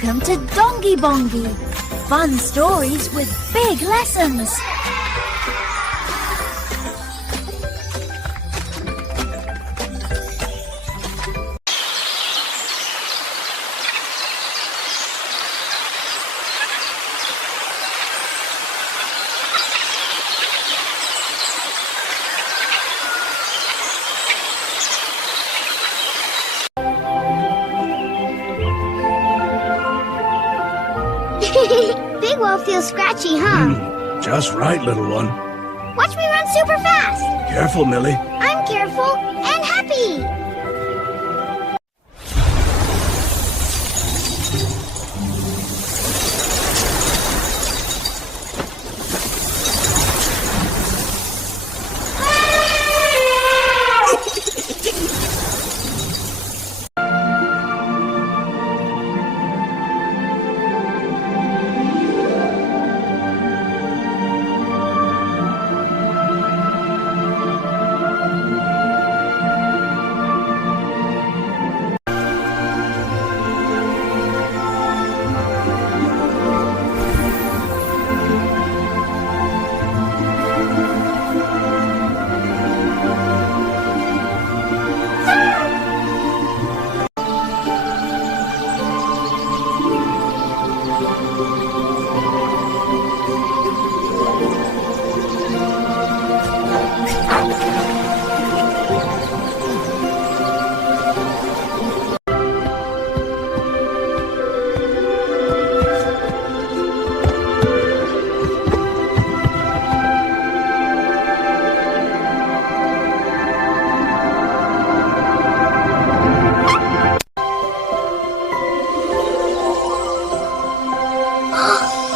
Welcome to Dongy Bongy. Fun stories with big lessons. Big Wolf feels scratchy, huh? Just right, little one. Watch me run super fast. Careful, Millie. I'm careful and happy.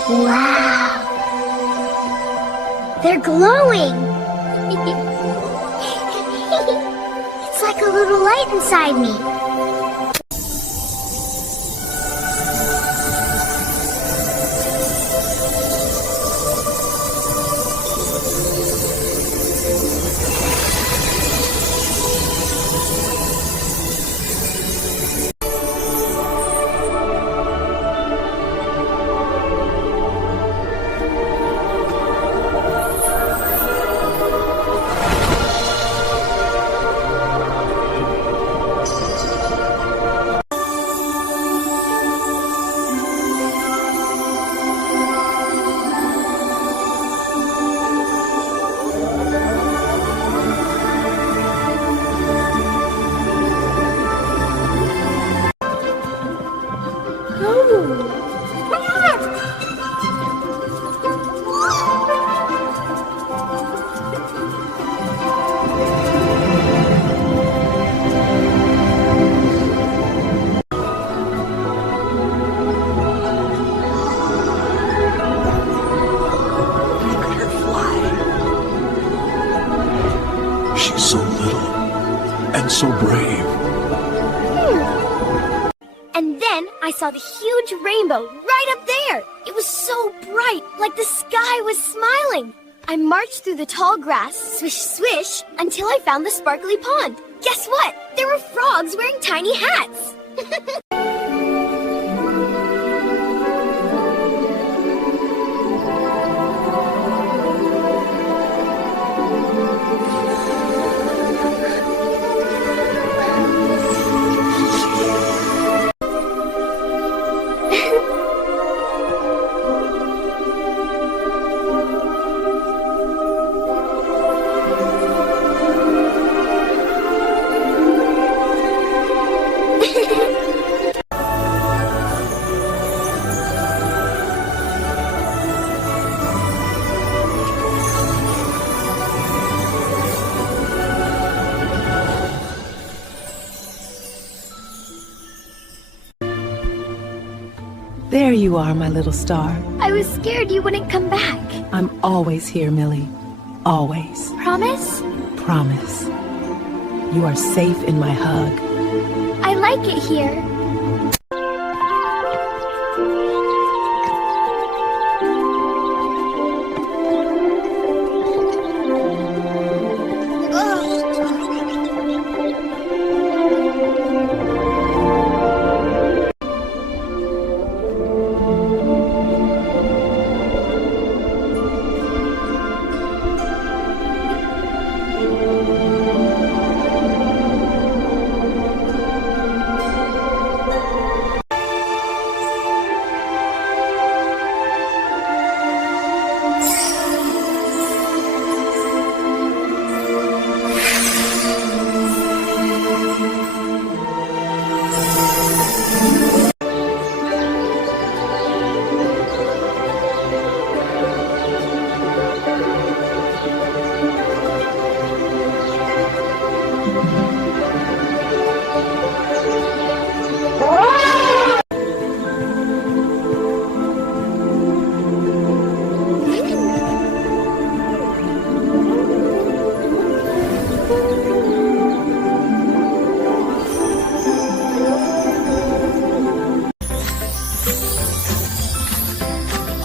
Wow! They're glowing! It's like a little light inside me. She's so little and so brave. And then I saw the huge rainbow right up there. It was so bright, like the sky was smiling. I marched through the tall grass, swish, swish, until I found the sparkly pond. Guess what? There were frogs wearing tiny hats. There you are, my little star. I was scared you wouldn't come back. I'm always here, Millie. Always. Promise? Promise. You are safe in my hug. I like it here.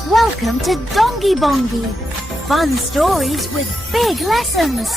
Welcome to Dongy Bongy. Fun stories with big lessons.